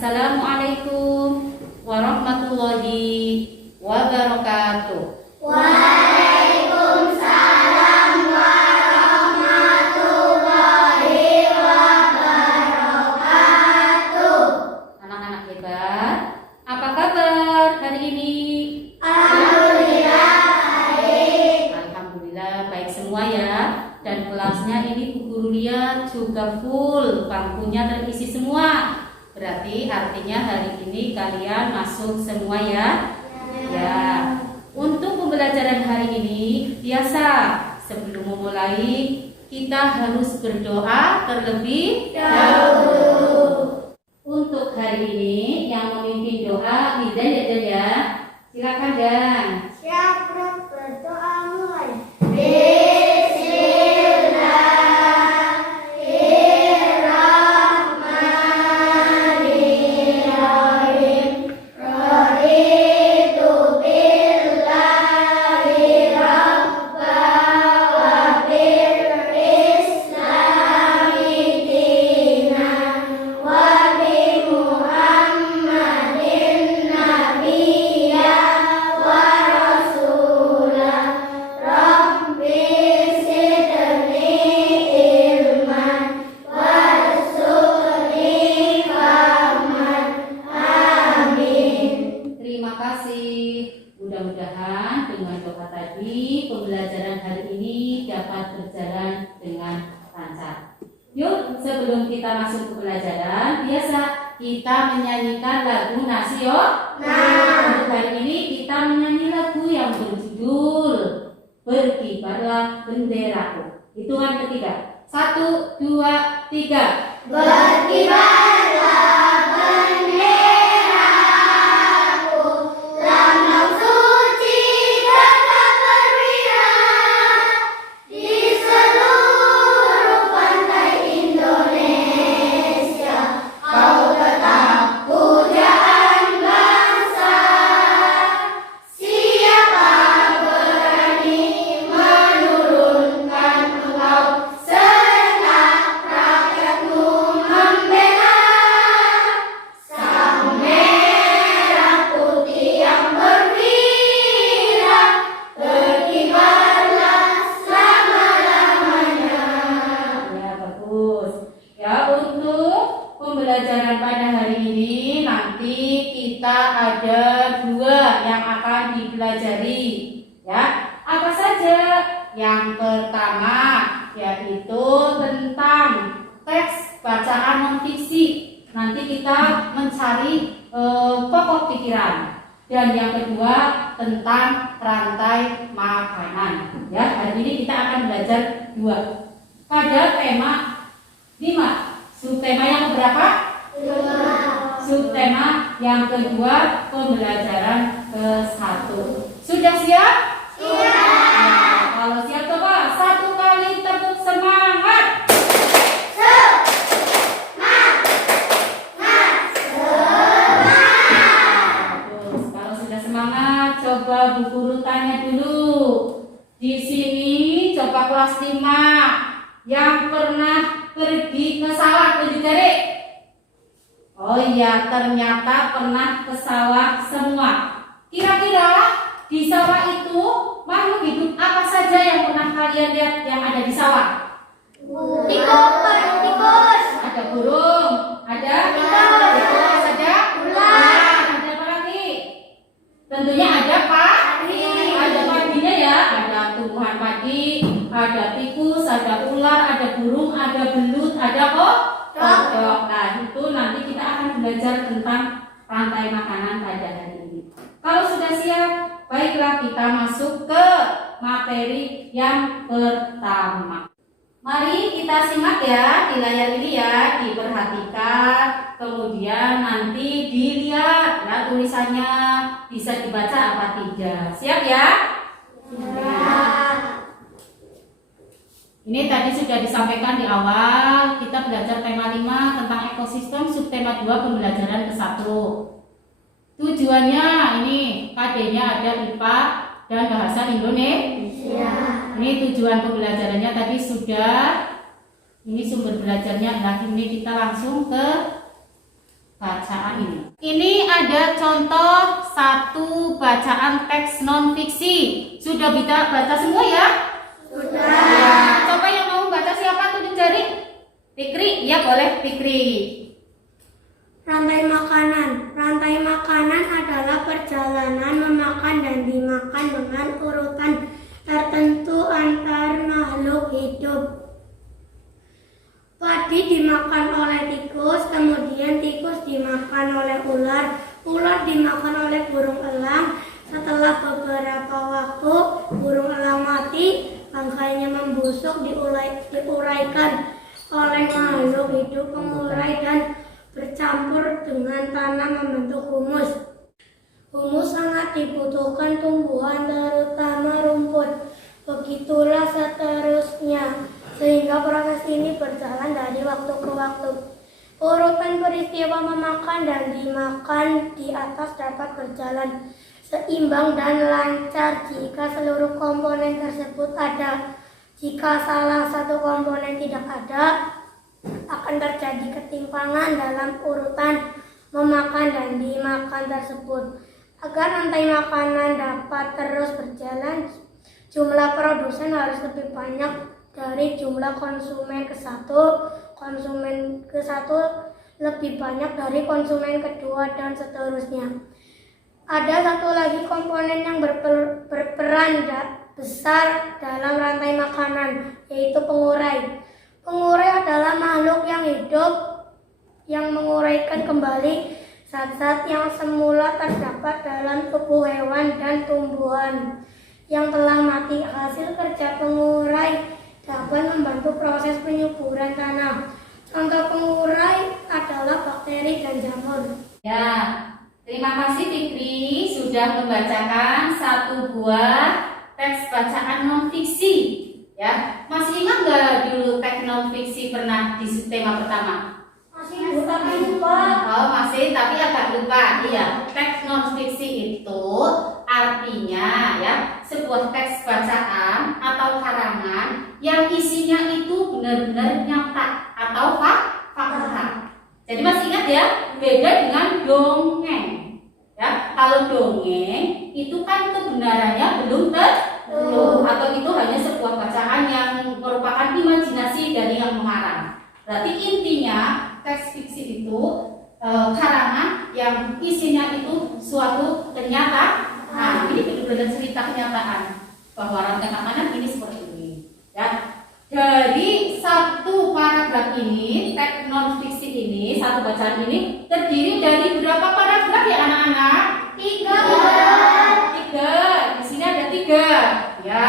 Assalamualaikum warahmatullahi wabarakatuh. Waalaikumsalam warahmatullahi wabarakatuh. Anak-anak hebat, apa kabar hari ini? Alhamdulillah baik. Alhamdulillah baik semua ya. Dan kelasnya ini Bu Guru lihat juga full, bangkunya terisi semua. Berarti artinya hari ini kalian masuk semua ya? Ya. Untuk pembelajaran hari ini biasa sebelum memulai kita harus berdoa terlebih dahulu. Untuk hari ini yang memimpin doa Lidan ya. Silakan Dan. Siap, berdoa mulai. Mudah-mudahan dengan doa tadi pembelajaran hari ini dapat berjalan dengan lancar. Yuk, sebelum kita masuk ke pelajaran, biasa kita menyanyikan lagu Nasio. Untuk hari ini kita menyanyi lagu yang berjudul Berkibarlah Benderaku. Hitungan ketiga. 1, 2, 3. Berkibarlah benderaku, lambang suci tegak perwira di seluruh pantai Indonesia. Kau tetap pujaan bangsa. Siapa berani menurunkan engkau serta rakyatmu membela? Sang merah putih yang berwira, berkibarlah selama-lamanya. Ya, bagus. Ya, untuk pembelajaran pada hari ini nanti kita ada 2 yang akan dipelajari. Ya, apa saja? Yang pertama yaitu tentang teks bacaan non-fiksi. Nanti kita mencari pokok pikiran. Dan yang kedua tentang rantai makanan. Ya, hari ini kita akan belajar 2 pada tema 5. Subtema yang berapa? Subtema yang kedua, pembelajaran ke-1. Sudah siap? Nah, kalau siap coba 1 kali tepuk semangat. Bagus. Kalau sudah semangat, coba Bu Guru tanya dulu. Di sini coba kelas 5 yang pernah pergi ke sawah tunjuk jari. Oh iya, ternyata pernah ke sawah semua. Kira-kira di sawah itu makhluk hidup apa saja yang pernah kalian lihat yang ada di sawah? Tikus. Ada burung, ada tikus, ada ular, ada apa lagi? Tentunya ada ada padinya ya, ada tumbuhan padi, ada tikus, ada ular, ada burung, ada belut, ada kodok. Nah, itu nanti kita akan belajar tentang rantai makanan pada hari ini. Kalau sudah siap, baiklah kita masuk ke materi yang pertama. Mari kita simak ya di layar ini ya, diperhatikan, kemudian nanti dilihat ya tulisannya bisa dibaca apa tidak. Siap ya? Ini tadi sudah disampaikan di awal, kita belajar tema 5 tentang ekosistem, subtema 2 pembelajaran ke-1. Tujuannya ini KD-nya ada IPA dan bahasa Indonesia. Ini tujuan pembelajarannya tadi sudah. Ini sumber belajarnya. Nah, ini kita langsung ke bacaan ini. Ini ada contoh satu bacaan teks non fiksi. Sudah bisa baca semua ya? Sudah. Ya, coba yang mau baca siapa? Tunjuk jari. Fikri, ya boleh Fikri. Rantai makanan. Rantai makanan adalah perjalanan memakan dan dimakan dengan urutan tertentu antar makhluk hidup. Padi dimakan oleh tikus, kemudian tikus dimakan oleh ular, ular dimakan oleh burung elang. Setelah beberapa waktu, burung elang mati, bangkainya membusuk, diuraikan oleh makhluk hidup pengurai dan bercampur dengan tanah membentuk humus. Humus sangat dibutuhkan tumbuhan, terutama rumput. Begitulah seterusnya, sehingga proses ini berjalan dari waktu ke waktu. Urutan peristiwa memakan dan dimakan di atas dapat berjalan seimbang dan lancar jika seluruh komponen tersebut ada. Jika salah satu komponen tidak ada, akan terjadi ketimpangan dalam urutan memakan dan dimakan tersebut. Agar rantai makanan dapat terus berjalan, jumlah produsen harus lebih banyak dari jumlah konsumen ke satu, konsumen ke satu lebih banyak dari konsumen kedua, dan seterusnya. Ada satu lagi komponen yang berperan besar dalam rantai makanan, yaitu pengurai. Pengurai adalah makhluk yang hidup yang menguraikan kembali zat-zat yang semula terdapat dalam tubuh hewan dan tumbuhan yang telah mati. Hasil kerja pengurai dapat membantu proses penyuburan tanah. Contoh pengurai adalah bakteri dan jamur. Ya, terima kasih Fikri sudah membacakan satu buah teks bacaan non fiksi. Ya, masih ingat nggak dulu teks non fiksi pernah di tema pertama? Masih tapi lupa. Oh masih, tapi agak lupa. Iya, teks non fiksi itu artinya ya sebuah teks bacaan atau karangan yang isinya itu benar-benar nyata atau fakta. Jadi masih ingat ya, beda dengan dongeng. Ya, kalau dongeng itu kan kebenarannya belum tentu, atau itu hanya sebuah bacaan yang merupakan imajinasi dari yang mengarang. Berarti intinya teks fiksi itu karangan yang isinya itu suatu kenyataan. Nah, ini benar-benar cerita kenyataan bahwa rantai makanan ini seperti ini. Ya, dari satu paragraf ini, teks non fiksi ini, satu bacaan ini terdiri dari berapa paragraf ya anak-anak? 3. Di sini ada 3. Ya,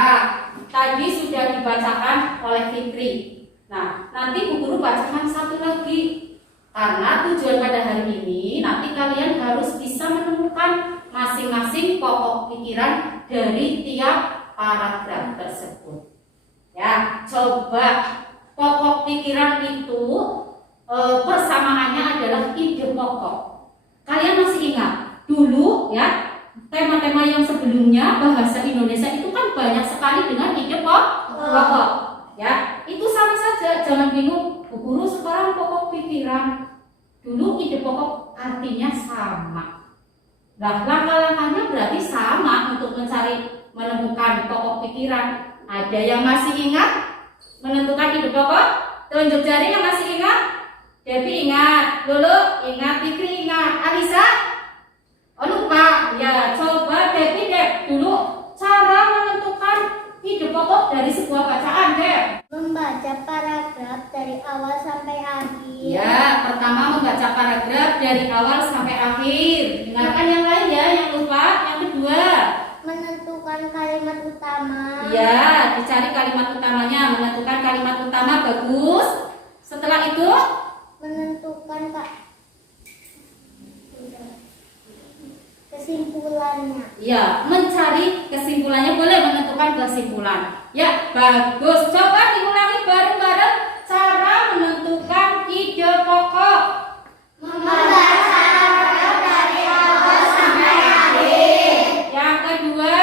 tadi sudah dibacakan oleh Fikri. Nah, nanti Bu Guru bacakan satu lagi. Karena tujuan pada hari ini nanti kalian harus bisa menemukan masing-masing pokok pikiran dari tiap paragraf tersebut. Ya, coba pokok pikiran itu persamaannya adalah ide pokok. Kalian masih ingat dulu ya tema-tema yang sebelumnya bahasa Indonesia itu kan banyak sekali dengan ide pokok. Ya, itu sama saja, jangan bingung. Bu Guru sekarang pokok pikiran. Dulu ide pokok artinya sama. Nah, langkah-langkahnya berarti sama untuk menemukan pokok pikiran. Ada yang masih ingat menentukan ide pokok? Tunjuk jari yang masih ingat. Devi ingat, Lulu ingat, Fikri ingat, Alisa? Oh lupa. Ya, coba Devi dulu cara menentukan ide pokok dari sebuah bacaan, Dev. Membaca paragraf dari awal sampai akhir. Ya, pertama membaca paragraf dari awal sampai akhir. Dengarkan yang lain ya, yang lupa. Yang kedua, Menentukan kalimat utama. ya, dicari kalimat utamanya. Menentukan kalimat utama, bagus. Setelah itu, Menentukan kesimpulannya. ya, mencari kesimpulannya. Boleh menentukan kesimpulan. Ya, bagus. Coba diulangi bareng-bareng cara menentukan ide pokok. Membaca paragraf dari awal sampai akhir. Yang kedua,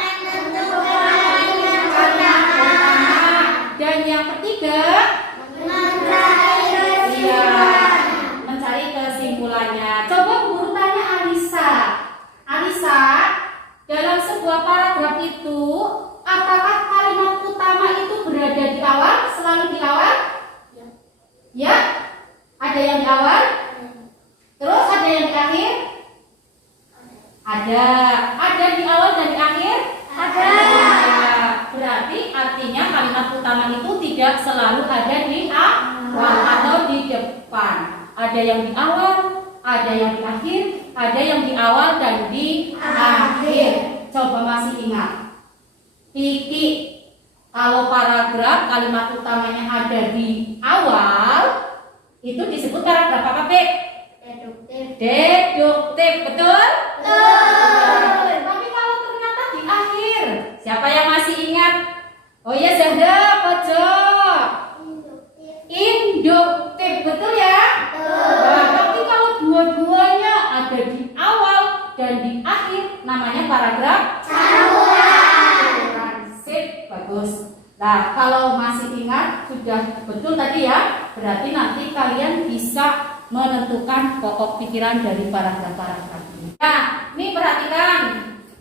Menentukan kalimat utama. dan yang ketiga, Mencari kesimpulan. mencari kesimpulannya. sebuah paragraf itu, apakah kalimat utama itu berada di awal, selalu di awal? Ya, ada yang di awal, terus ada yang di akhir? Ada di awal dan di akhir? Ada. Berarti artinya kalimat utama itu tidak selalu ada di awal atau di depan. Ada yang di awal, ada yang di akhir, ada yang di awal dan di akhir. Coba masih ingat? Kiki, kalau paragraf kalimat utamanya ada di awal, itu disebut paragraf apa, Pik? Deduktif, betul? Tapi kalau ternyata di akhir, siapa yang masih ingat? Oh ya, Zahra, pojok. Induktif, betul ya? Nah, tapi kalau dua-duanya ada di awal dan di akhir, namanya paragraf campuran. Sip, bagus. Nah, kalau masih ingat, sudah betul tadi ya, berarti nanti kalian bisa menentukan pokok pikiran dari paragraf-paragraf ini. Nah, ini perhatikan,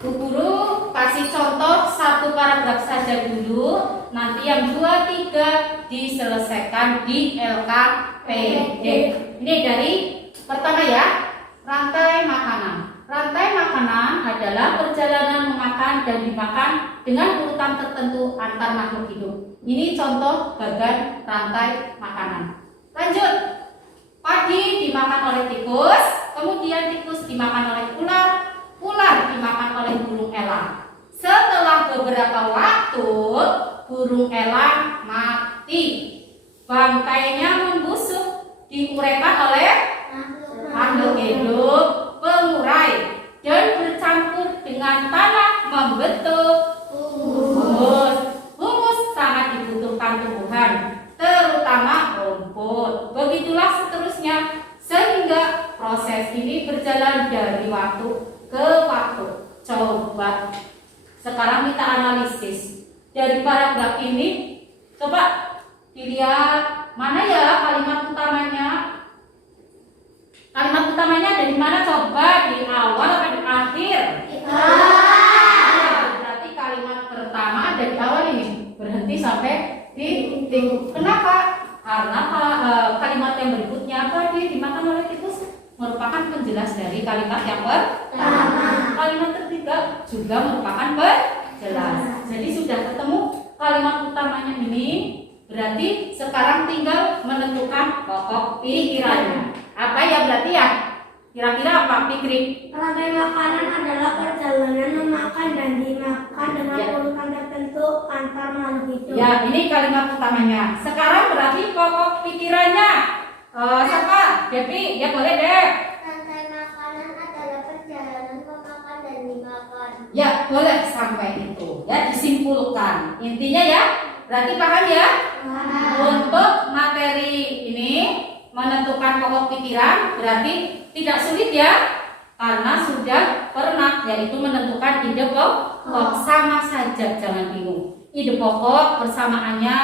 Bu Guru kasih contoh satu paragraf saja dulu, nanti yang 2, 3 diselesaikan di LKPD. Ini dari pertama ya, rantai makanan. Rantai makanan adalah perjalanan memakan dan dimakan dengan urutan tertentu antar makhluk hidup. Ini contoh bagan rantai makanan. Lanjut. Padi dimakan oleh tikus, kemudian tikus dimakan oleh ular, ular dimakan oleh burung elang. Setelah beberapa waktu, burung elang mati. Bangkainya membusuk, diuraikan oleh makhluk hidup pengurai dan bercampur dengan tanah membentuk humus. Humus sangat dibutuhkan tumbuhan, terutama rumput. Begitulah seterusnya sehingga proses ini berjalan dari waktu ke waktu. Coba sekarang kita analisis dari paragraf ini. Coba dilihat mana ya kalimat utamanya. Kalimat utamanya dari mana? Coba di awal atau di akhir? Berarti kalimat pertama ada di awal ini, berhenti sampai di titik. Kenapa? Karena kalimat yang berikutnya tadi dimakan oleh tikus merupakan penjelas dari kalimat yang pertama. Kalimat ketiga juga merupakan penjelas. Jadi sudah ketemu kalimat utamanya ini, berarti sekarang tinggal menentukan pokok pikirannya. Apa ya berarti ya? Kira-kira apa pikir? Rantai makanan adalah perjalanan memakan dan dimakan dengan urutan tertentu antar makhluk hidup. Ya, ini kalimat utamanya. Sekarang berarti pokok pikirannya. Siapa? Devi, ya boleh deh. Rantai makanan adalah perjalanan memakan dan dimakan. Ya, boleh sampai itu. Ya, disimpulkan. Intinya ya, berarti paham ya? Untuk materi ini menentukan pokok pikiran berarti tidak sulit ya, karena sudah pernah, yaitu menentukan ide pokok. Sama saja, jangan bingung. Ide pokok bersamaannya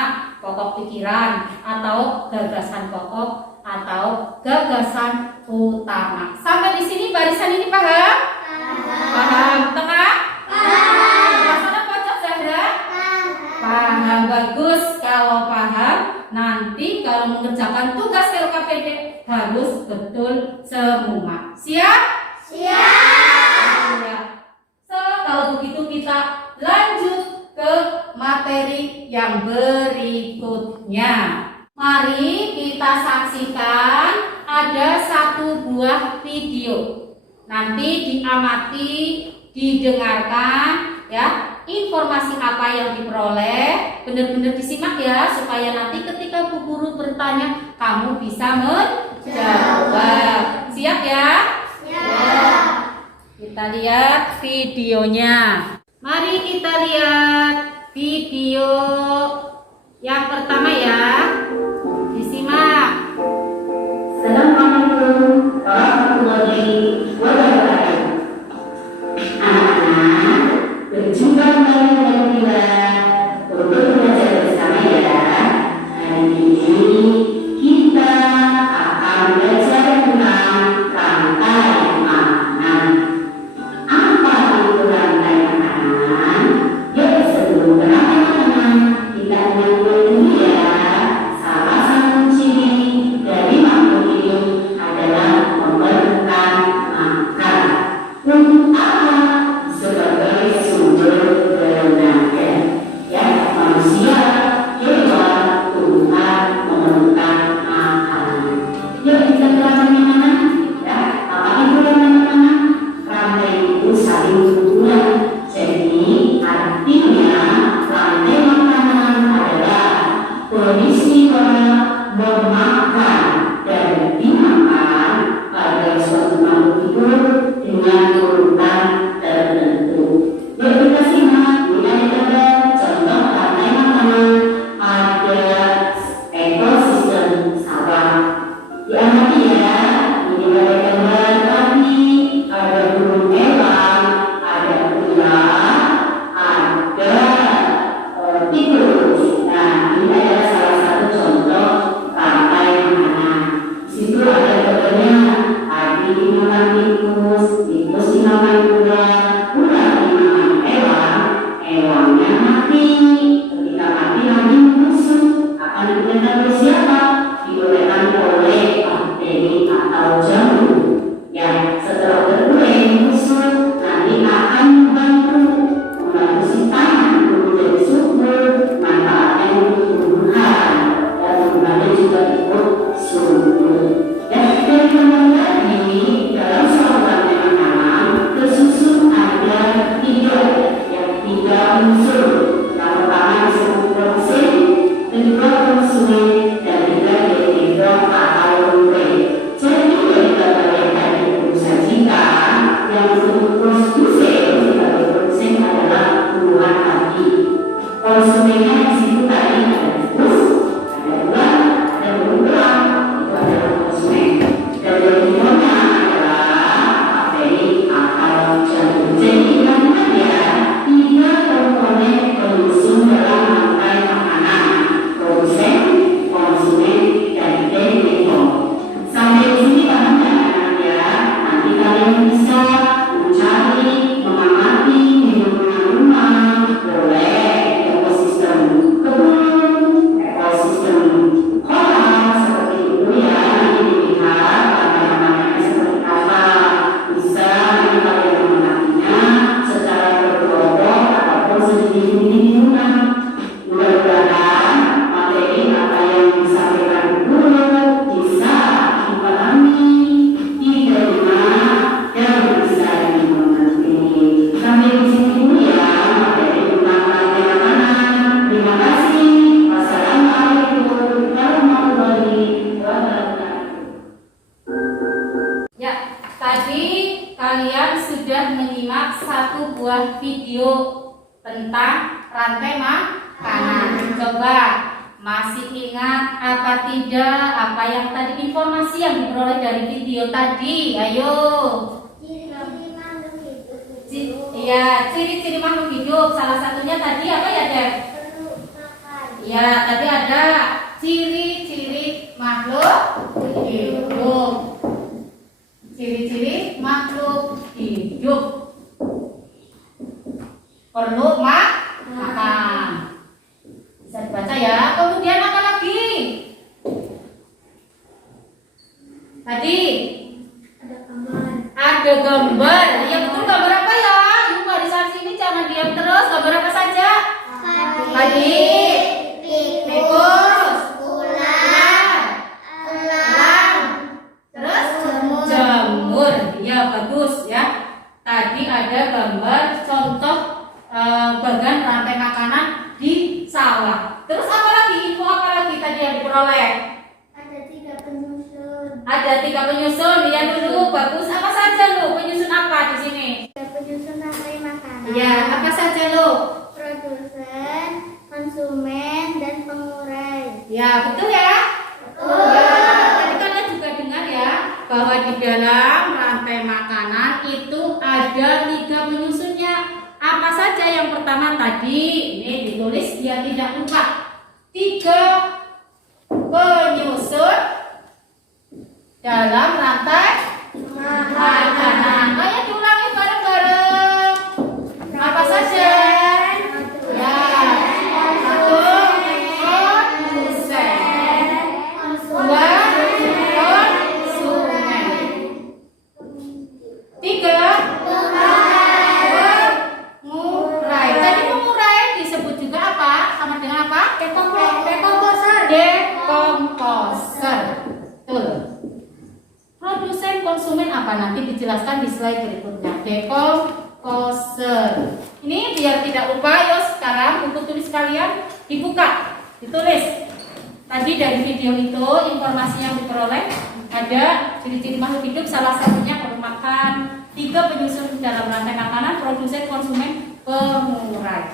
pokok pikiran atau gagasan pokok atau gagasan utama. Sampai di sini barisan ini paham? Paham. Tengah? Paham. Sana pojok Zahra? Paham. Bagus. Kalau paham, nanti kalau mengerjakan tugas LKPD harus betul semua. Siap? Siap. Kalau begitu kita lanjut ke materi yang berikutnya. Mari kita saksikan ada satu buah video. Nanti diamati, didengarkan ya. Informasi apa yang diperoleh benar-benar disimak ya, supaya nanti ketika Bu Guru bertanya kamu bisa menjawab. Siap ya? Siap. Kita lihat videonya. Mari kita lihat video yang pertama ya. Disimak. Assalamualaikum warahmatullahi wabarakatuh. Anak-anak, berjumpa kembali dengan kita untuk belajar bersama ya. Hari ini kita akan belajar tentang rantai makanan. Apa itu rantai makanan? peristiwa memakan dan dimakan pada suatu makhluk hidup dengan urutan tertentu. Yuk kita simak ada contoh rantai makanan. Ada ekosistem sawah. Diamati ya, ini ada gambar tadi, ada burung elang, ada ular, ada tikus. Nah, ini adalah salah satu contoh rantai makanan. Di situ ada gambarnya, tadi dimakan tikus, tikus dimakan ular, ular dimakan elang, elangnya mati. Ketika mati nanti busuk, akan digunakan oleh siapa? Digunakan oleh bakteri atau jamur. Ya, setelah berguling busuk, nanti akan membantu si tanah untuk menjadi subur, manfaatnya untuk tumbuhan dan tumbuhannya juga ikut subur. Dan dari gambar ini dalam suatu rantai makanan tersusun ada tiga unsur. Yang pertama disebut protsin, kedua konsumen, dan ketiga detektor atau lumbre. Jadi dari gambar yang tadi itu sajikan, yang disebut produsen sebagai produsen adalah tumbuhan tadi. Konsumennya di situ tadi ada tikus, ada ular, ada burung elang, itu adalah konsumen. Dan detektornya adalah bakteri atau jamur. Jadi ingat ya, tiga komponen penyusun dalam rantai makanan: produsen, konsumen, dan detektor. Sampai di sini paham nggak anak-anak ya? Nanti kalian bisa mencari, mengamati lingkungan rumah, boleh ekosistem kebun, ekosistem kolam seperti itu ya. Nanti dilihat rantai makanannya seperti apa. Bisa nanti kalian mengamatinya secara berkelompok ataupun sendiri-sendiri di rumah. Mudah-mudahan materi apa yang disampaikan guru bisa dipahami, diterima, dan bisa dimengerti. Sampai di sini dulu ya materi tentang rantai makanan. Terima kasih. Wassalamualaikum warahmatullahi wabarakatuh. Ya, tadi kalian sudah menyimak satu buah video tentang rantai makanan. Coba masih ingat apa tidak apa yang tadi informasi yang diperoleh dari video tadi? Ayo. Ciri-ciri makhluk hidup. Salah satunya tadi apa ya, Dev? Ya, tadi ada ciri-ciri makhluk hidup. Ciri-ciri makhluk hidup. Perlu makan. Bisa dibaca ya. Kemudian apa lagi? Tadi Ada gambar. ada gambar. Ya betul, gambar apa ya? Lupa di saat sini jangan diam terus. Gambar apa saja? Tadi tikus, ular, elang, terus jamur. Ya bagus ya. Tadi ada gambar contoh bagian rantai makanan di sawah. Terus apa lagi? Info apa lagi tadi yang diperoleh? Ada 3 penyusun. Ada 3 penyusun. Lihat dulu. Bagus. Apa saja lu? Penyusun apa di sini? Penyusun rantai makanan. Ya, apa saja lu? Produsen, konsumen, dan pengurai. Ya, betul ya? Betul. Ya, tadi kalian juga dengar ya bahwa di dalam rantai makanan itu ada 3 penyusunnya. Apa saja? Yang pertama tadi ini ditulis biar tidak lupa. 3 penyusun dalam rantai makanan. Ayo diulangi bareng-bareng. Apa saja? Ya, 1 produsen, 2 konsumen, 3 pengurai. Tadi pengurai disebut juga apa? Sama dengan apa? Dekomposer. Dekomposer. Betul. Produsen, konsumen apa? Nanti dijelaskan di slide berikutnya. Dekomposer. Ini biar tidak lupa, yuk sekarang buku tulis kalian dibuka, ditulis. Tadi dari video itu informasi yang diperoleh ada ciri-ciri makhluk hidup, salah satunya pemakan, 3 penyusun dalam rantai makanan, produsen, konsumen, pengurai.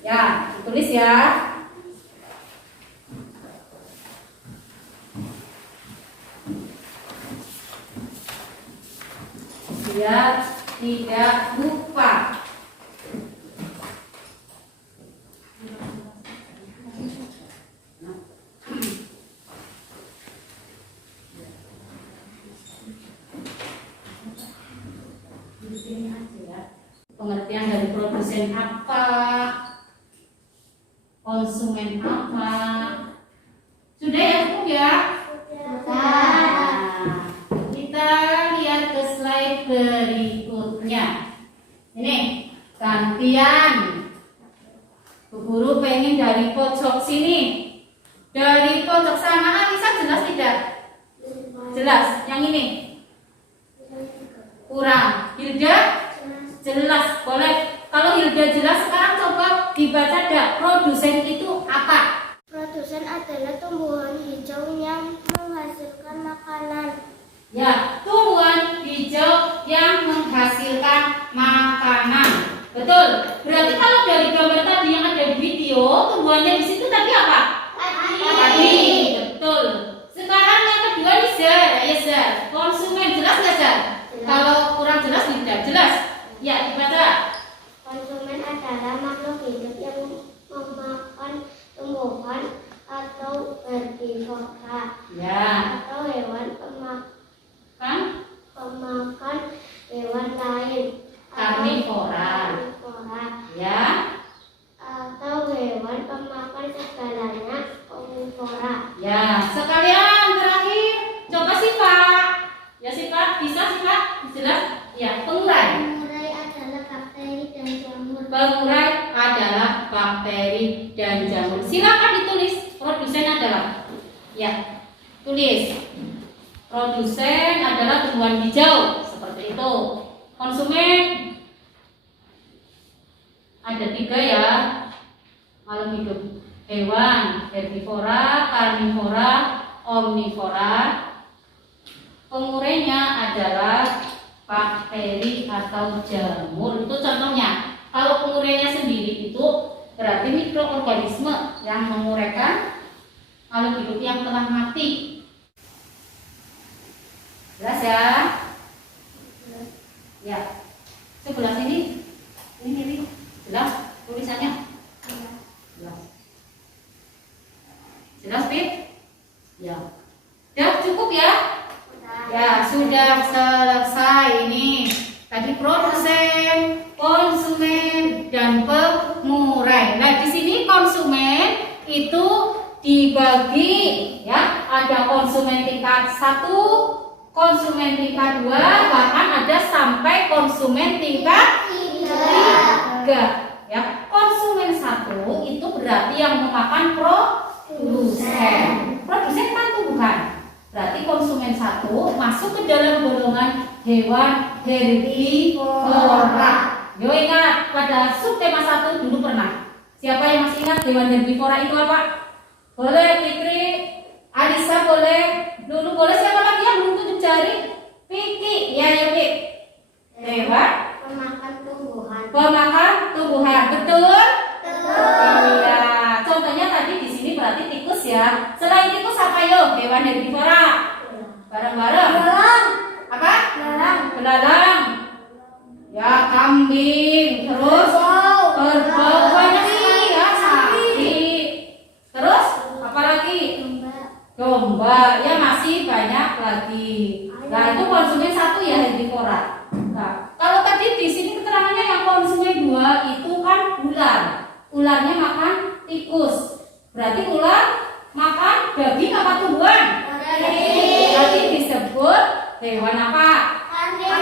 Ya, tulis ya. Biar tidak lupa. Pengertian dari produsen apa, konsumen apa. Sudah ya, cukup ya? Nah, kita lihat ke slide berikutnya. Ini gantian. Bu Guru pengen dari pojok sini, dari pojok sana. Bisa jelas tidak? Jelas. Yang ini kurang. Hilda? Jelas, boleh. Kalau Hilda jelas, sekarang coba dibaca dah. Produsen itu apa? Produsen adalah tumbuhan hijau yang menghasilkan makanan. Ya, tumbuhan hijau yang menghasilkan makanan. Betul. Berarti kalau dari gambar tadi yang ada di video, tumbuhannya di situ tadi apa? Tadi. Betul. Sekarang yang kedua nih, Zar. Ya, Zar. Konsumen jelas nggak, Zar? Kalau kurang jelas tidak jelas. Ya, dibaca. Konsumen adalah makhluk hidup yang memakan tumbuhan atau herbivora. Ya. Atau hewan pemakan hewan lain. Karnivora. Ya. Atau hewan pemakan segalanya, omnivora. Ya, sekalian terakhir coba sifat. Ya, sifat bisa sifat jelas. Ya, pengurai. Pengurai adalah bakteri dan jamur. Pengurai adalah bakteri dan jamur. Silakan ditulis. Produsen adalah. Ya, tulis. Produsen adalah tumbuhan hijau seperti itu. Konsumen ada 3 ya. Makhluk hidup. Hewan, herbivora, karnivora, omnivora. Pengurainya adalah bakteri atau jamur. Itu contohnya. Kalau pengurainya sendiri itu berarti mikroorganisme yang menguraikan makhluk hidup yang telah mati. Jelas ya? Ya. Sebelah sini. Ini. Jelas tulisannya? Jelas. Jelas, Pit? Ya. Sudah cukup ya? Ya, sudah selesai ini. Tadi produsen, konsumen, dan pengurai. Nah, di sini konsumen itu dibagi ya, ada konsumen tingkat 1, konsumen tingkat 2, bahkan ada sampai konsumen tingkat 3. Ya, konsumen 1 itu berarti yang memakan produsen. Produsen kan tumbuhan. Berarti konsumen 1 masuk ke dalam golongan hewan herbivora. Yo, ingat pada subtema 1 dulu pernah. Siapa yang masih ingat hewan herbivora itu apa? Boleh Fikri, Alisa boleh, Lulu boleh, siapa lagi yang belum tunjuk jari? Vicky, ya Vicky. Hewan Pemakan tumbuhan. pemakan tumbuhan, betul? Iya. Contohnya tadi di sini berarti tikus ya. Selain tikus apa yo? Hewan herbivora. Bareng-bareng. Apa? Belalang. Ya, kambing. Terus kerbau, banyak sih ya, sapi. Terus apa lagi? Domba. Ya, masih banyak lagi. Nah, itu konsumen 1 ya herbivora. Nah, kalau tadi di sini keterangannya yang konsumen 2 itu kan ular. Ularnya makan tikus. Berarti ular makan daging apa tumbuhan? Berarti disebut hewan apa? Hewan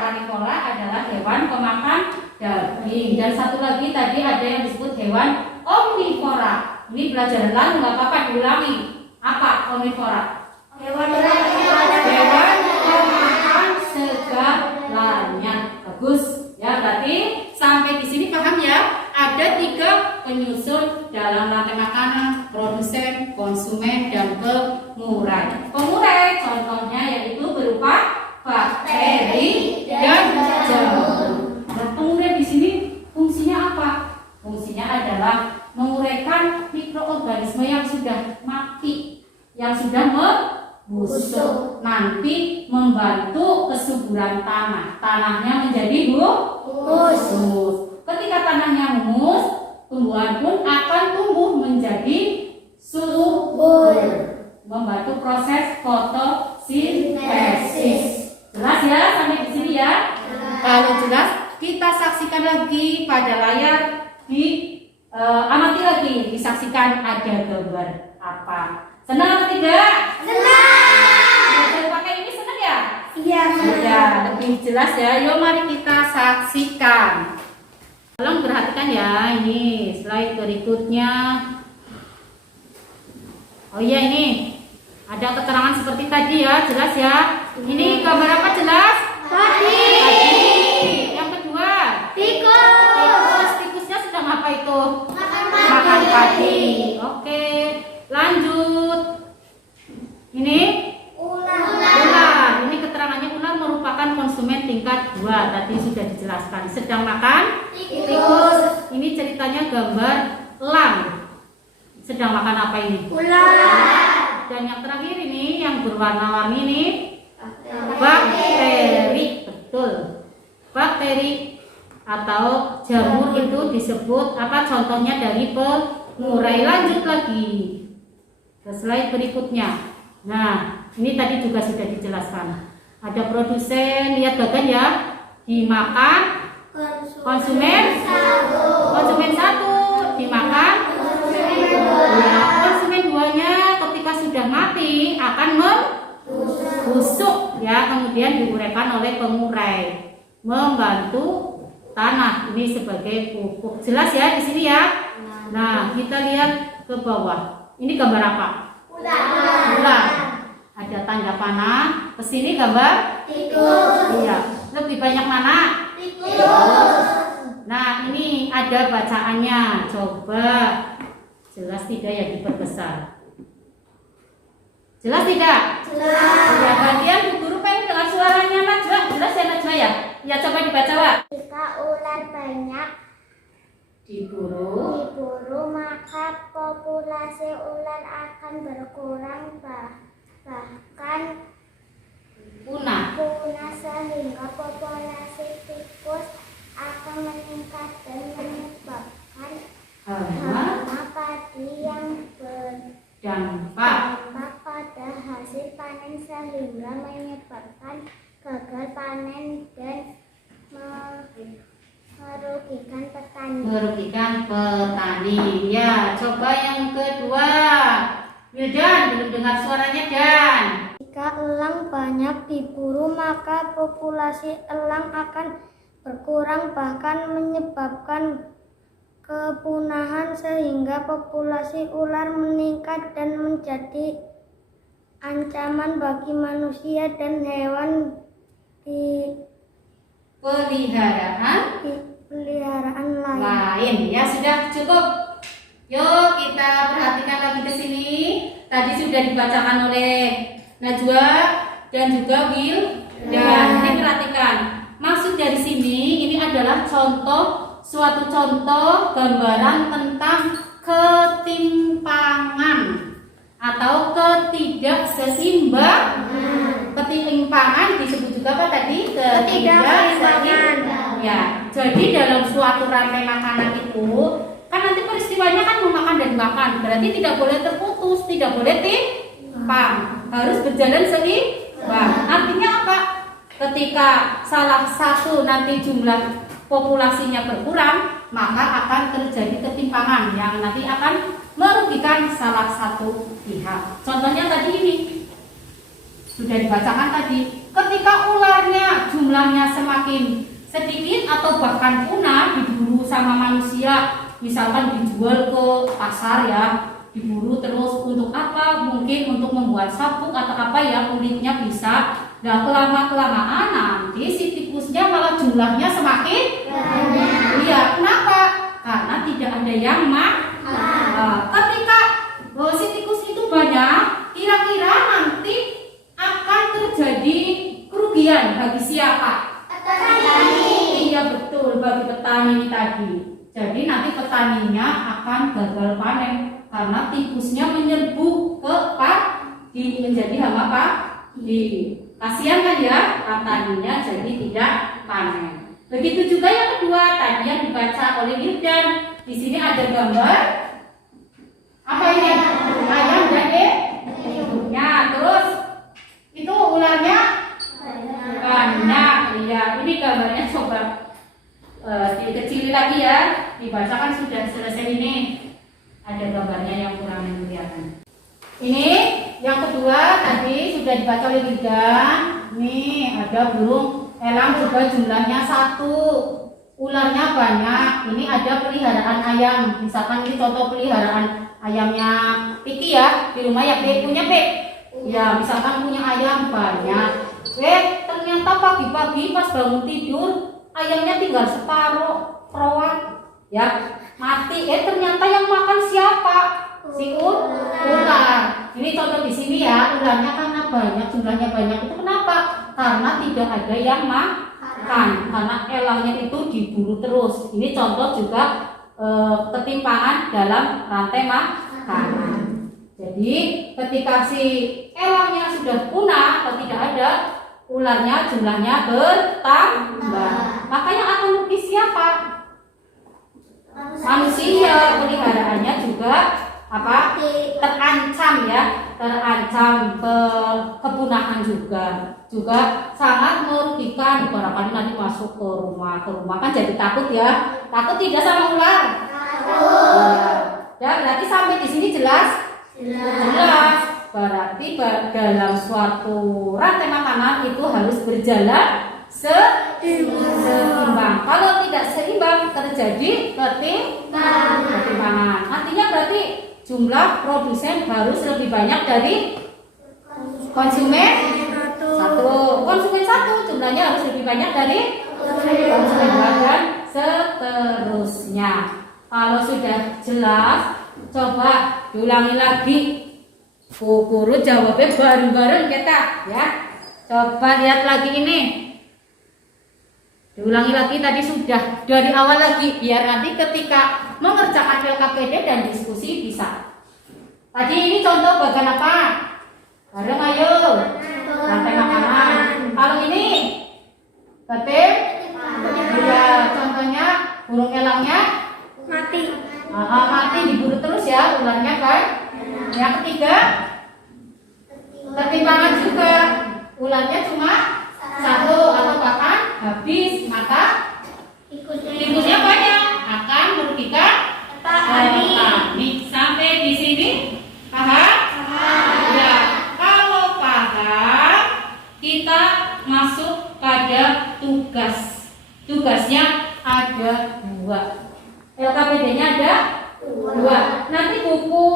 karnivora adalah hewan pemakan daging. Dan satu lagi tadi ada yang disebut hewan omnivora. Ini pelajaran lalu nggak apa-apa diulangi. Apa omnivora? Hewan pemakan segalanya. Bagus. Ya, berarti sampai di sini paham ya? Ada 3 penyusun dalam rantai makanan, produsen, konsumen, dan pengurai. Pengurai contohnya yaitu berupa bakteri dan jamur. Nah, pengurai di sini fungsinya apa? Fungsinya adalah menguraikan mikroorganisme yang sudah mati, yang sudah membusuk, nanti membantu kesuburan tanah. Tanahnya menjadi humus. Ketika tanahnya humus, tumbuhan pun akan tumbuh menjadi subur, membantu proses fotosintesis. Jelas ya sampai di sini ya? Kalau jelas, kita saksikan lagi pada layar, amati lagi, disaksikan ada gambar apa. Senang atau tidak? Senang. Pakai ini senang ya? Iya. Ya, lebih jelas ya. Yuk mari kita saksikan. Tolong perhatikan ya, ini slide berikutnya. Oh iya, ini ada keterangan seperti tadi ya, jelas ya. Ini gambar apa jelas? Tadi. Yang kedua, Tikus. tikusnya sedang apa itu? Makan padi. Oke, lanjut. Ini ular. Ini keterangannya ular merupakan konsumen tingkat 2. Tadi sudah dijelaskan. Sedang makan tikus. Ini ceritanya gambar elang. Sedang makan apa ini? Ular. Dan yang terakhir ini yang berwarna-warni ini bakteri. Betul. Bakteri atau jamur itu disebut apa? Contohnya dari pengurai. Lanjut lagi ke slide berikutnya. Nah, ini tadi juga sudah dijelaskan. Ada produsen, lihat bagan ya, dimakan konsumen satu, dimakan konsumen 2-nya ketika sudah mati akan membusuk ya, kemudian diuraikan oleh pengurai, membantu tanah ini sebagai pupuk. Jelas ya di sini ya. Nah, kita lihat ke bawah. Ini gambar apa? Ular. Ada tanda panah. Kesini gambar Tikus. iya. Lebih banyak mana? Tikus. Nah, ini ada bacaannya. Coba jelas tidak ya, diperbesar. Jelas tidak? Jelas. Ya, gantian Bu Guru pengen dengar suaranya Najwa. Jelas ya Najwa ya? Ya, coba dibaca, Wak. Jika ular banyak Diburu. diburu, maka populasi ular akan berkurang, bahkan Punah. sehingga populasi tikus akan meningkat dan menyebabkan hama padi yang Dampak. berdampak pada hasil panen sehingga menyebabkan gagal panen dan Merugikan petani. Ya, coba yang kedua. Wildan, belum dengar suaranya Dan. Jika elang banyak diburu, maka populasi elang akan berkurang, bahkan menyebabkan kepunahan sehingga populasi ular meningkat dan menjadi ancaman bagi manusia dan hewan di peliharaan lain. Ya, sudah cukup. Yuk kita perhatikan lagi ke sini. Tadi sudah dibacakan oleh Najwa dan juga Will. Dan ini perhatikan. Maksud dari sini ini adalah suatu contoh gambaran tentang ketimpangan atau ketimpangan disebut juga apa tadi? Ketidakseimbangan. Ya, jadi dalam suatu rantai makanan itu kan nanti peristiwanya kan memakan dan makan, berarti tidak boleh terputus, tidak boleh timpang, harus berjalan seimbang. Artinya apa? Ketika salah satu nanti jumlah populasinya berkurang, maka akan terjadi ketimpangan yang nanti akan merugikan salah satu pihak. Contohnya tadi ini sudah dibacakan tadi, ketika ularnya jumlahnya semakin sedikit atau bahkan punah, diburu sama manusia, misalkan dijual ke pasar ya, diburu terus untuk apa? Mungkin untuk membuat sabuk atau apa ya, kulitnya bisa. Nah, kelamaan nanti si tikusnya malah jumlahnya semakin banyak. Iya, kenapa? Karena tidak ada yang ketika si tikus itu banyak, kira-kira nanti akan terjadi kerugian bagi siapa? Petani. Iya betul, bagi petani ini tadi. Jadi nanti petaninya akan gagal panen karena tikusnya menyerbu ke padi, menjadi hama padi. Kasihan kan ya petaninya, jadi tidak panen. Begitu juga yang kedua tadi yang dibaca oleh Yurdan. Di sini ada gambar apa ini? Ayam dan induknya. Terus itu ularnya banyak. Iya, ini gambarnya coba dikecilin lagi ya. Dibacakan sudah selesai ini. Ada gambarnya yang kurang kelihatan. Ini yang kedua tadi sudah dibaca oleh Yurdan. Ini ada burung elang juga jumlahnya 1, ularnya banyak. Ini ada peliharaan ayam. Misalkan ini contoh peliharaan ayamnya Piki ya, di rumah ya Pik, punya Pik. Ya, misalkan punya ayam banyak. Ternyata pagi-pagi pas bangun tidur ayamnya tinggal separuh perawat ya, mati. Ternyata yang makan siapa? Si ular. Ini contoh di sini ya, ularnya karena banyak, jumlahnya banyak. Itu kenapa? Karena tidak ada yang makan, karena elangnya itu diburu terus. Ini contoh juga ketimpangan dalam rantai makanan. Jadi ketika si elangnya sudah punah atau tidak ada, ularnya jumlahnya bertambah. Makanya akan rugi siapa? Manusia. Peliharaannya juga terancam ya, terancam kepunahan juga sangat merugikan. Barangkali nanti masuk ke rumah kan jadi takut ya. Takut tidak sama ular? Takut. Ya, berarti sampai di sini jelas. Berarti dalam suatu rantai makanan itu harus berjalan seimbang. Kalau tidak seimbang terjadi ketimpangan. Artinya berarti jumlah produsen harus lebih banyak dari konsumen 1. Konsumen 1 jumlahnya harus lebih banyak dari konsumen 2 dan seterusnya. Kalau sudah jelas, coba diulangi lagi. Guru jawabnya bareng-bareng kita ya. Coba lihat lagi ini. Diulangi lagi tadi sudah dari awal lagi biar nanti ketika mengerjakan LKPD dan diskusi bisa. Tadi ini contoh bagian apa? Bareng ayo. Rantai makanan. Kalau ini ketim. Ya, contohnya burung elangnya Mati. Mati diburu terus ya ularnya kan. Yang ketiga ketimpangan juga, ularnya cuma 1 atau bahkan habis, maka tikusnya banyak akan merugikan petani. Sampai di sini paham? Ya, kalau paham kita masuk pada tugas. Tugasnya ada 2. LKPD-nya ada 2. Nanti buku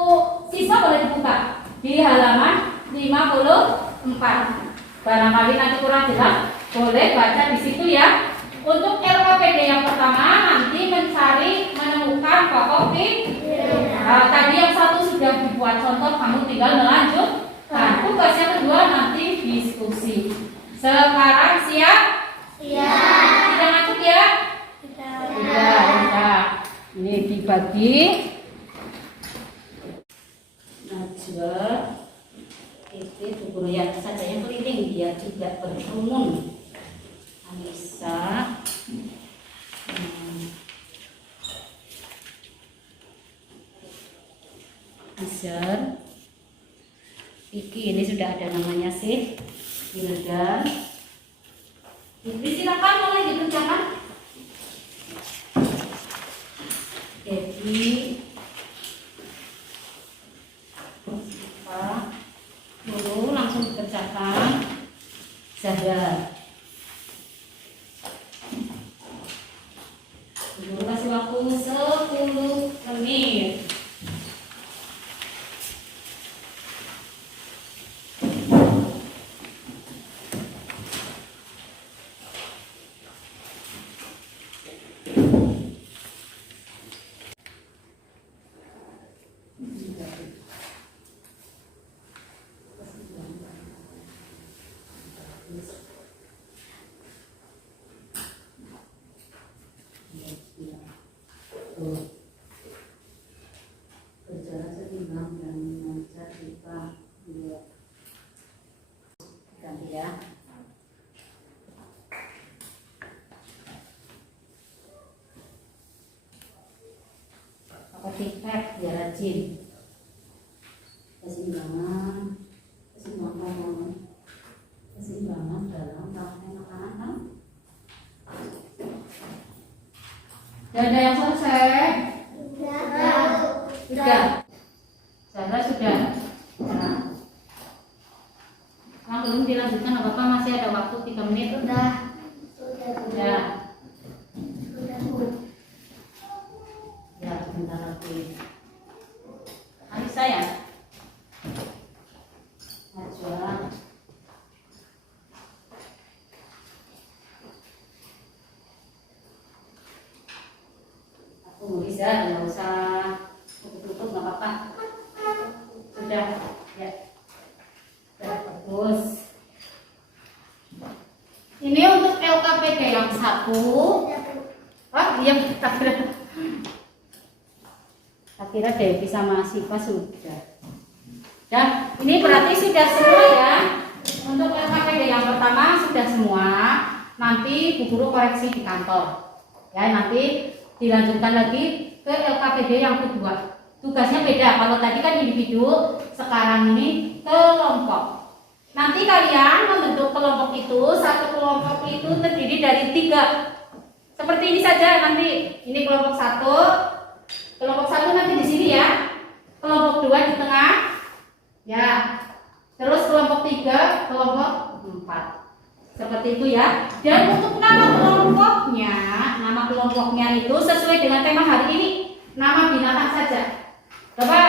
siswa boleh dibuka di halaman 54. Barangkali nanti kurang jelas, boleh baca di situ ya. Untuk LKPD yang pertama nanti menemukan pokok tadi yang 1 sudah dibuat contoh, kamu tinggal melanjutkan. Tugas yang kedua nanti diskusi. Sekarang siap? Siap. Tidak ngantuk ya? Tidak. Ini dibagi. Najwa, itu guru yang saja yang keliling biar juga berkerumun. Anissa, Azhar, Iki, ini sudah ada namanya sih. Yurdan, silakan mulai dikerjakan. Jadi dulu langsung dikerjakan. Zahra, dulu kasih waktu 10 menit. rajin. Keseimbangan dalam rantai makanan kan? Sudah ada yang selesai? Sudah. Zahra sudah. Nah. Belum dilanjutkan apa-apa, masih ada waktu 3 menit. Sudah. Ya, sebentar lagi. Alisa ya? Najwa. Aku nulis ya, nggak usah tutup-tutup, nggak apa-apa. Sudah, ya. Sudah bagus. Ini untuk LKPD yang 1. Iya, tak kira Devi sama Siva sudah. Ya, ini berarti sudah semua ya. Untuk LKPD yang pertama sudah semua. Nanti Bu Guru koreksi di kantor. Ya, nanti dilanjutkan lagi ke LKPD yang kedua. Tugasnya beda. Kalau tadi kan individu, sekarang ini kelompok. Nanti kalian membentuk kelompok itu, satu kelompok itu terdiri dari 3. Seperti ini saja nanti. Ini kelompok 1. Kelompok 1 nanti di sini ya. Kelompok 2 di tengah. Ya. Terus kelompok 3, kelompok 4. Seperti itu ya. Dan untuk nama kelompoknya itu sesuai dengan tema hari ini. Nama binatang saja. Coba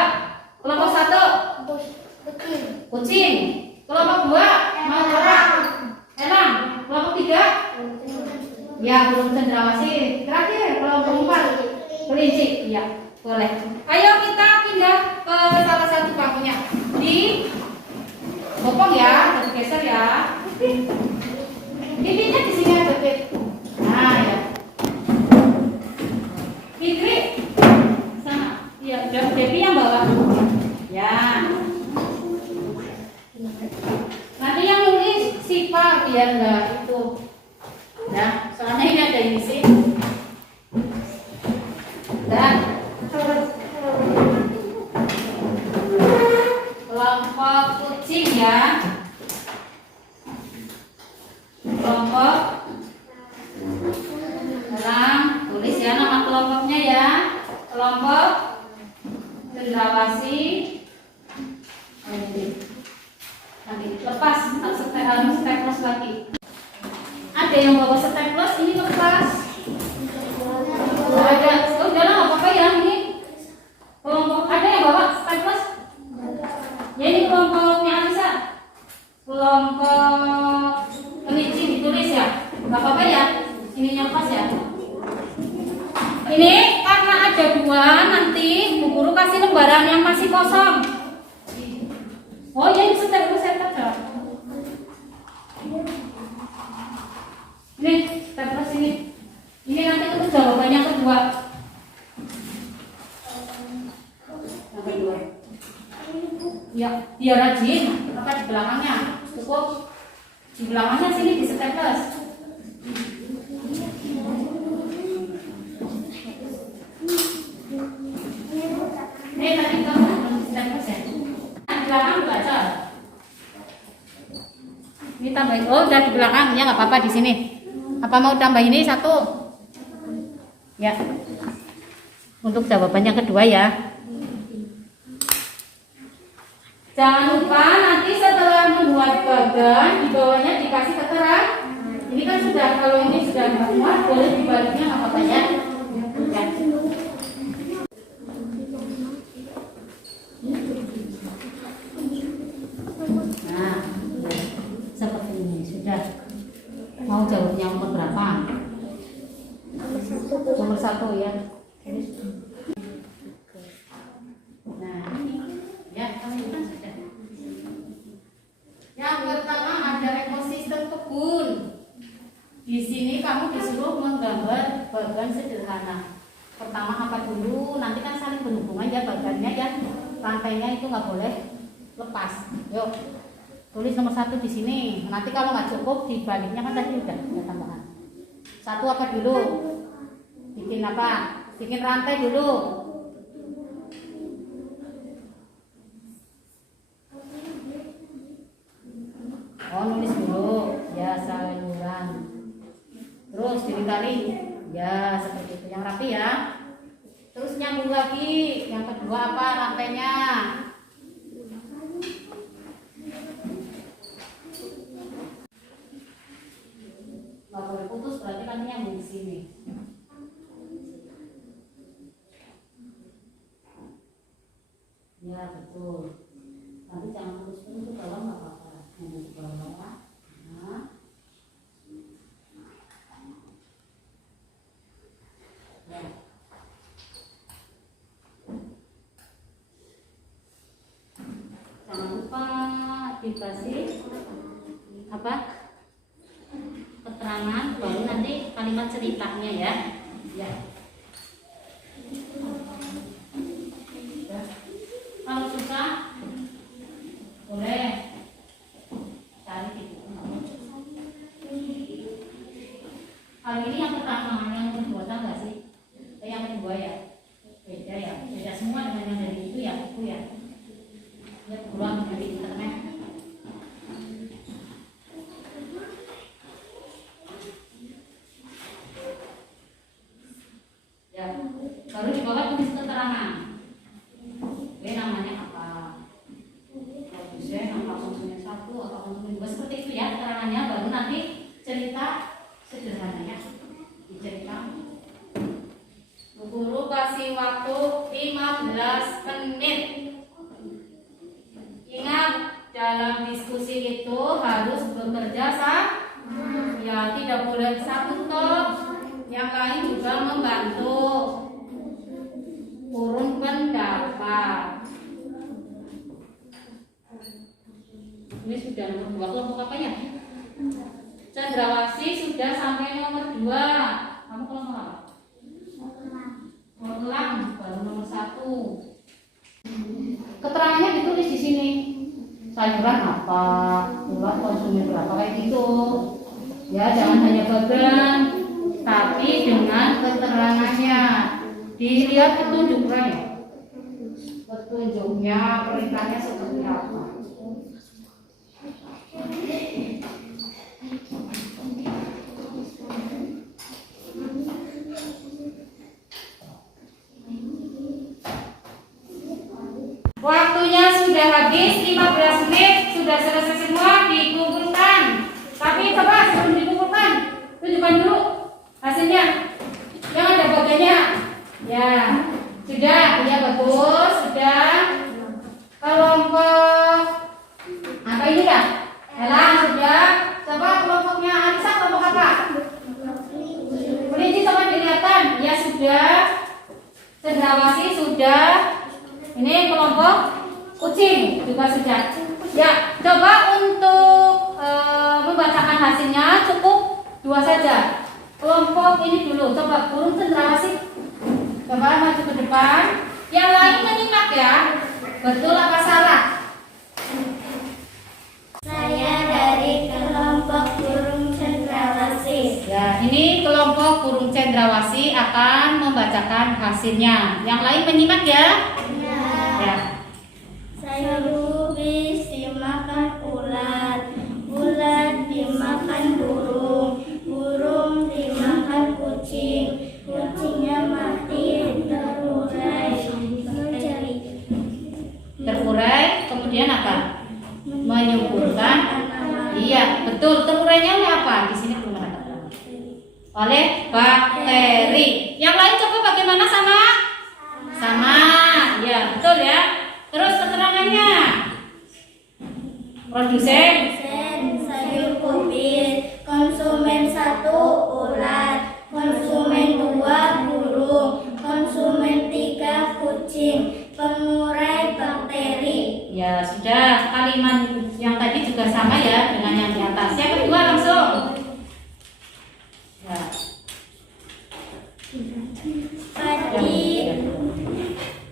kelompok 1 kucing. Kelompok 2 elang. Kelompok 3 ya burung cendrawasih. Terakhir kelompok 4 kelinci. Ya, boleh. Ayo kita pindah ke salah satu bangkunya. Di bopong ya, geser ya. Pipinya di sini aja, Pip. Nah, ya. Fitri sana. Iya, Devi yang bawa. Ya. Nanti yang nulis Siva biar enggak itu. Ya, soalnya ini ada ini sih. Dan kelompok kucing ya. Kelompok elang, tulis ya nama kelompoknya ya. Kelompok cendrawasih. Nanti lepas, harus staples lagi. Ada yang bawa staples, ini lepas. Ada, udah lah apa-apa ya ini. Kelompok ada yang bawa staples? Ya ini kelompoknya Alisa. Kelompok kelinci ditulis ya. Gak apa-apa ya. Ininya lepas ya. Ini karena ada 2, nanti Bu Guru kasih lembaran yang masih kosong. Oh ya, ini staples saya aja. Ini staples ini. Ini nanti untuk jawaban yang kedua. Yang kedua. Ya, biar rajin. Apa di belakangnya? Cukup di belakangnya sini di staples. Ini tadi kamu di staples ya? Di belakang baca. Ini tambahin. Oh, udah di belakang ya, nggak apa-apa di sini. Apa mau tambah ini 1? Ya. Untuk jawabannya kedua ya. Jangan lupa nanti setelah membuat bagan di bawahnya dikasih keterangan. Ini kan sudah, kalau ini sudah muat, boleh dibaliknya nggak apa-apa ya. Nah, seperti ini sudah. Mau jawab yang nomor berapa? Nomor 1 ya. Nah, ya kasihkan sudah. Yang pertama ada ekosistem kebun. Di sini kamu disuruh menggambar bagan sederhana. Pertama apa dulu? Nanti kan saling berhubungan ya bagannya ya. Rantainya itu nggak boleh lepas. Yuk, tulis nomor 1 di sini. Nanti kalau nggak cukup dibaliknya kan tadi udah tambahan. 1 apa dulu? Bikin apa? Bikin rantai dulu. betul. Nanti jangan terus ke bawah nggak apa-apa. Nanti ke bawah. Nah. Ya. Jangan lupa dikasih apa? Keterangan, baru nanti kalimat ceritanya ya. Ya. Kalau susah boleh cari di buku. Kali ini yang pertama, yang kedua tahu nggak sih? Yang kedua ya, beda ya, beda semua dengan yang dari itu ya, buku ya. Lihat ulang dari internet. Ya, baru di bawah tulis keterangan. Oke, namanya apa? Produsen, apa konsumen satu, apa konsumen dua, seperti itu ya keterangannya. Baru nanti cerita sederhananya dicerita. Bu Guru kasih waktu 15 menit. Ingat, dalam diskusi itu harus bekerja sama. Ya, tidak boleh satu toh. Yang lain juga membantu. Urung pendapat. Ini sudah nomor 2, kelompok apanya? Cendrawasih sudah sampai nomor 2. Kamu kelompok apa? Nomor elang, baru nomor 1. Keterangannya ditulis di sini. Sayuran apa, ulat konsumen berapa, kayak gitu. Ya, jangan hanya bagan, tapi dengan keterangannya. Dilihat petunjuknya, petunjuknya perintahnya seperti apa. Waktunya sudah habis, 15 menit sudah selesai semua, dikumpulkan. Tapi coba sebelum dikumpulkan, tunjukkan dulu hasilnya. Yang ada bagiannya. Ya, sudah, ya bagus, sudah. Kelompok apa ini ya? Elang sudah. Coba kelompoknya Alisa, kelompok apa? Kelinci, coba dilihatkan. Ya sudah. Cendrawasih sudah. Ini kelompok kucing juga sudah. Ya, coba untuk membacakan hasilnya cukup 2 saja. Kelompok ini dulu. Coba burung cendrawasih. Coba maju ke depan. Yang lain menyimak ya. Betul apa salah? Saya dari kelompok burung cendrawasih. Ya, ini kelompok burung cendrawasih akan membacakan hasilnya. Yang lain menyimak ya. Ya. Sayur lubis dimakan ulat, ulat dimakan burung, burung dimakan kucing, kucingnya mati terurai menjadi. Terurai, kemudian apa? Menyuburkan. Iya, betul. Terurainya oleh apa? Di sini belum ada kata. Oleh bakteri. Yang lain coba bagaimana sama? Sama. Ya, betul ya. Terus keterangannya. Produsen Sayur kubis, konsumen 1 ulat, konsumen 2 burung, konsumen 3 kucing, pengurai bakteri. ya sudah, kalimat yang tadi juga sama ya dengan yang di atas. Yang kedua langsung. Ya.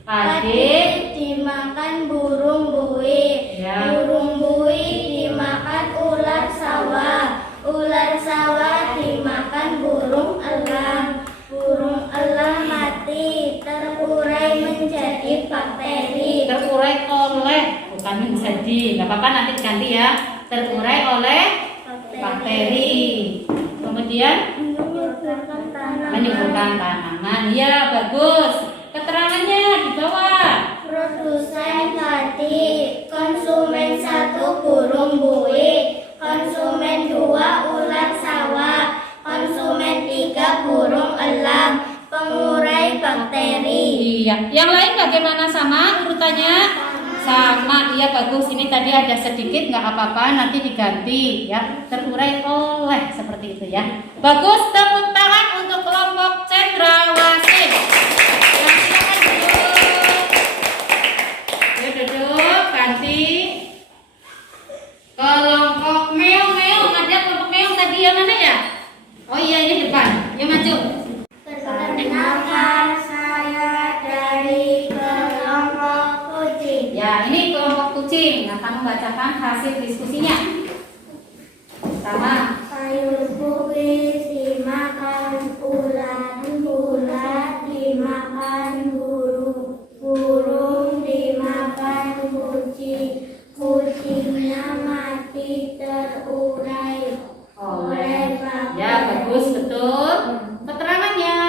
Padi dimakan burung bui, Ya. burung bui dimakan ular sawah, ular sawah dimakan burung elang, burung elang mati terurai menjadi bakteri. Terurai oleh, bukan menjadi. Nggak apa-apa, nanti ganti ya. Terurai oleh bakteri. Kemudian menyuburkan tanaman. Ya, bagus. Keterangannya di bawah. Produsen tadi, konsumen 1 burung bui, konsumen 2 ular sawah, konsumen 3 burung elang, pengurai bakteri. Iya. Yang lain bagaimana, sama urutannya? Sama. bagus. Ini tadi ada sedikit, nggak apa-apa, nanti diganti ya. Terurai oleh seperti itu ya. Bagus, tepuk tangan untuk kelompok cendrawasih. Ya, silakan duduk. Yuk duduk, ganti. Kelompok meong-meong, ada kelompok meong tadi yang mana ya? Oh iya, ini depan. Yuk maju. Perkenalkan, saya dari kelompok kucing. Ya, ini kelompok kucing akan membacakan hasil diskusinya. Pertama, Sayur kubis dimakan ulat, ulat dimakan burung, burung dimakan kucing, kucingnya mati terurai oleh bakteri. ya bagus, betul. Keterangannya.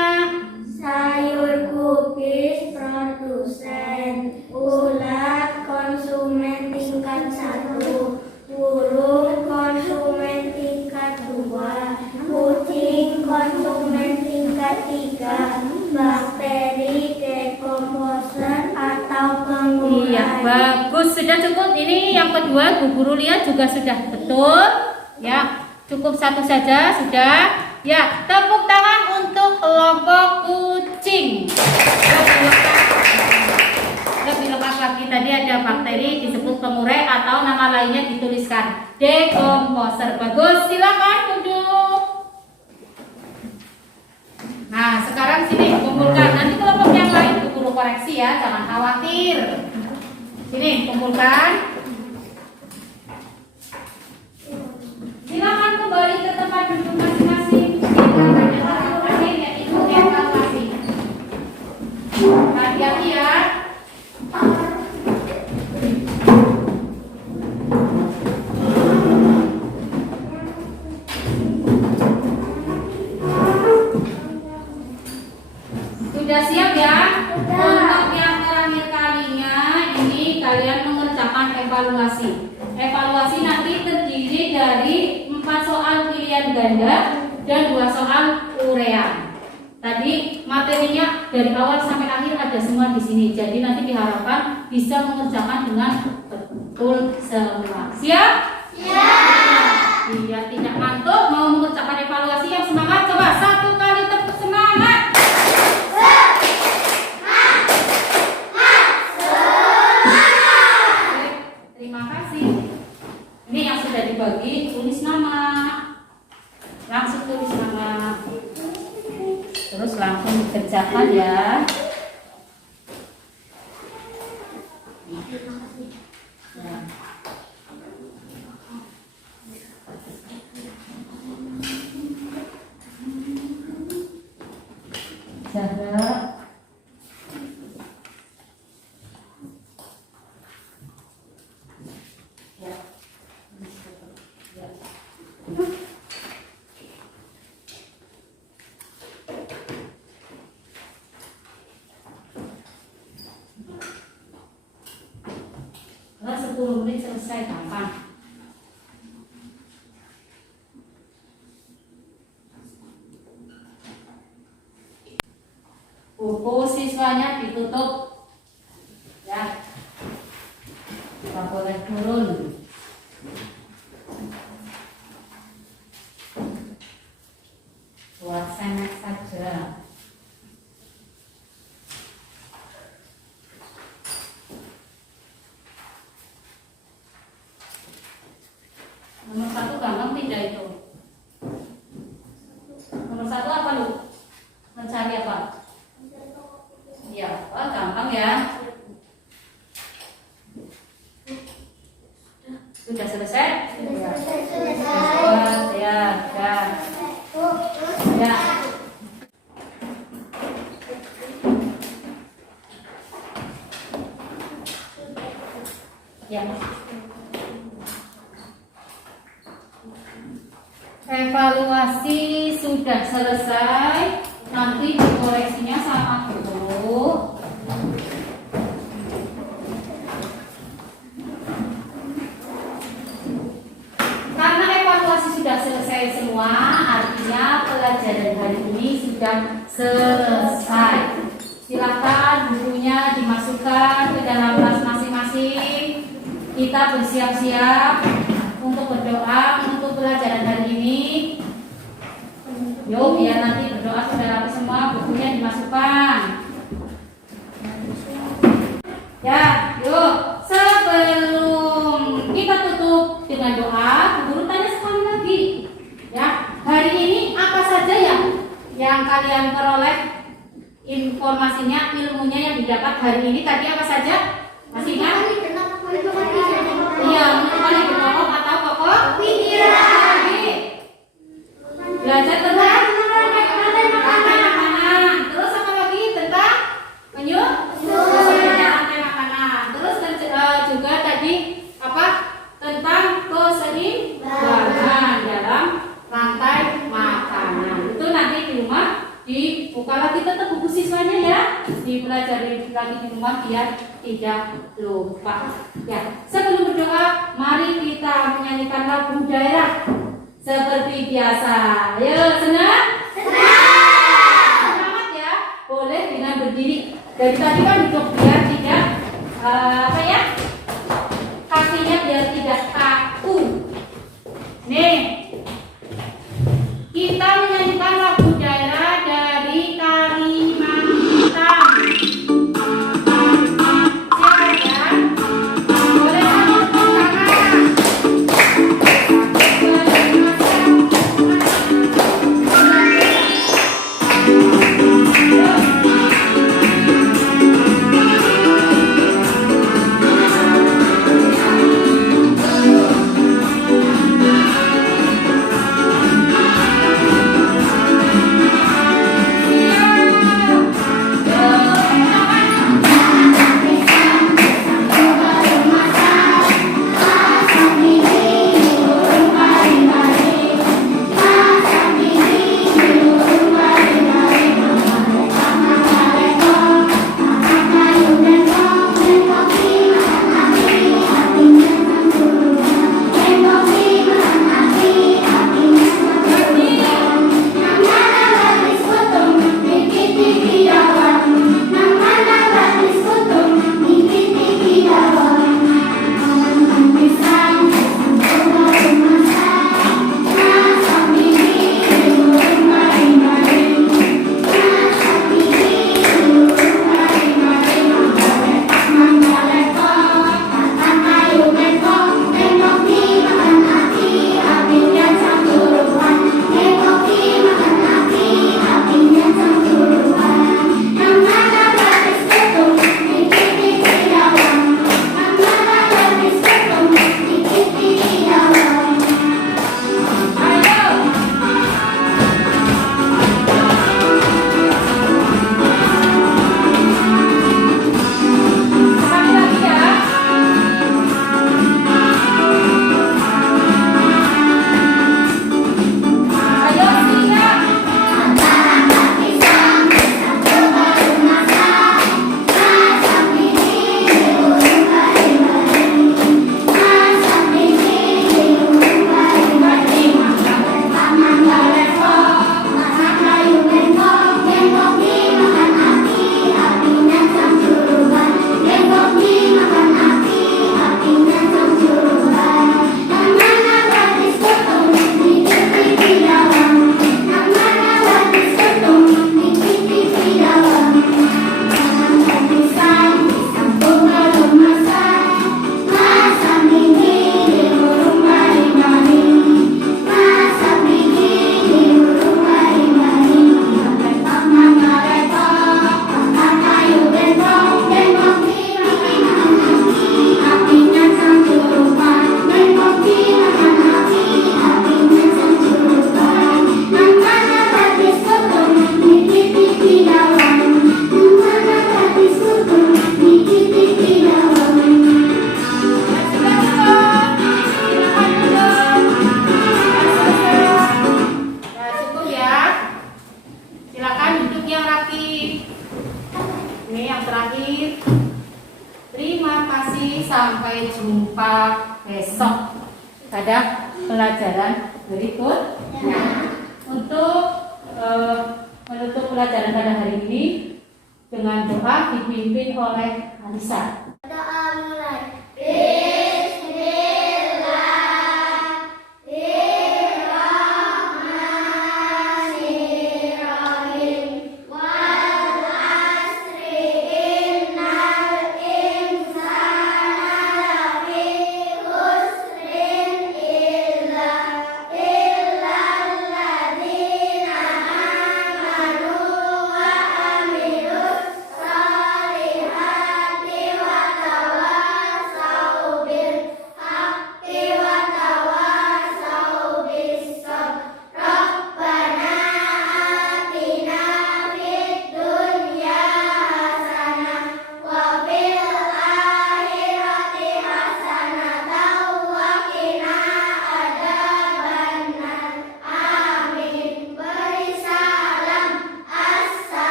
Sayur kubis produsen, ulat konsumen tingkat 1, burung konsumen tingkat 2, kucing konsumen tingkat 3, bakteri dekomposer atau Iya, pengurai. bagus. Sudah cukup. Ini yang kedua, Bu Guru lihat juga sudah betul. Ya, cukup satu saja sudah. Ya, tepuk tangan untuk kelompok kucing. Lebih lengkap lagi, tadi ada bakteri disebut pengurai atau nama lainnya dituliskan dekomposer. Bagus, silakan duduk. Nah, sekarang sini kumpulkan. Nanti kelompok yang lain Bu Guru koreksi ya, jangan khawatir. Sini kumpulkan. Silakan kembali ke tempat duduk masing-masing. Terakhir yaitu evaluasi. Hati-hati ya. Sudah siap ya? Untuk yang terakhir kalinya ini kalian mengerjakan evaluasi. Evaluasi nanti terdiri dari 4 soal pilihan ganda dan 2 soal urean. Tadi materinya dari awal sampai akhir ada semua di sini. Jadi nanti diharapkan bisa mengerjakan dengan betul semua. Siap? Siap. Iya, tidak ngantuk, mau mengerjakan evaluasi yang semangat. Coba 1 kali tepuk semangat. Terima kasih. Ini yang sudah dibagi, tulis nama. Langsung tulis nama. Terus langsung dikerjakan ya. Jaga. Ya. Ya. Kalau 10 menit selesai gampang. Buku siswanya ditutup. Ya. Tidak boleh turun. Buat senek saja. Nomor 1 gampang tidak itu? Nomor 1 apa lu? Mencari apa? Iya, oh, gampang ya. Sudah selesai? Ya. Selesai. Ya, ya. Ya. Ya. Evaluasi sudah selesai. Nanti dikoreksinya sama guru. Karena evaluasi sudah selesai semua, artinya pelajaran hari ini sudah selesai. Silakan bukunya dimasukkan ke dalam kelas masing-masing. kita bersiap-siap untuk berdoa untuk pelajaran hari ini. Yuk, biar nanti berdoa saudaraku semua, bukunya dimasukkan. Ya, yuk. Sebelum kita tutup dengan doa, guru tanya sekali lagi. Ya, hari ini apa saja yang kalian peroleh informasinya, ilmunya yang didapat hari ini tadi apa saja? Masih ingat? Iya, mengenai pokok atau pokok pikiran. Belajar tentang rantai makanan. Terus apa lagi tentang rantai makanan. Terus juga tadi apa? Tentang keseimbangan dalam rantai makanan. Itu nanti di rumah dibuka lagi tetap buku siswanya ya, dipelajari lagi di rumah biar tidak lupa. Ya, sebelum berdoa, mari kita menyanyikan lagu daerah seperti biasa. Ayo, senang? Selamat ya. Boleh dengan berdiri. Dari tadi kan duduk biar tidak kakinya biar tidak kaku. Nih, kita menyanyikan lagu daerah dari Kalimantan. Siap ya? Boleh tepuk tangan. sampai jumpa besok pada pelajaran berikutnya. Untuk menutup pelajaran pada hari ini dengan doa dipimpin oleh Alisa. Doa mulai.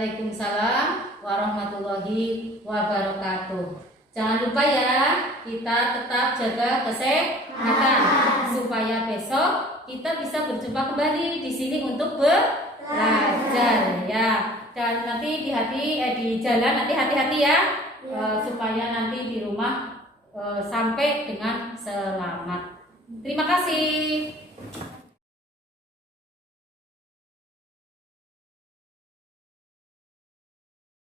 Waalaikumsalam warahmatullahi wabarakatuh. Jangan lupa ya, kita tetap jaga kesehatan supaya besok kita bisa berjumpa kembali di sini untuk belajar ya. Dan nanti di jalan nanti hati-hati ya, supaya nanti di rumah sampai dengan selamat. Terima kasih.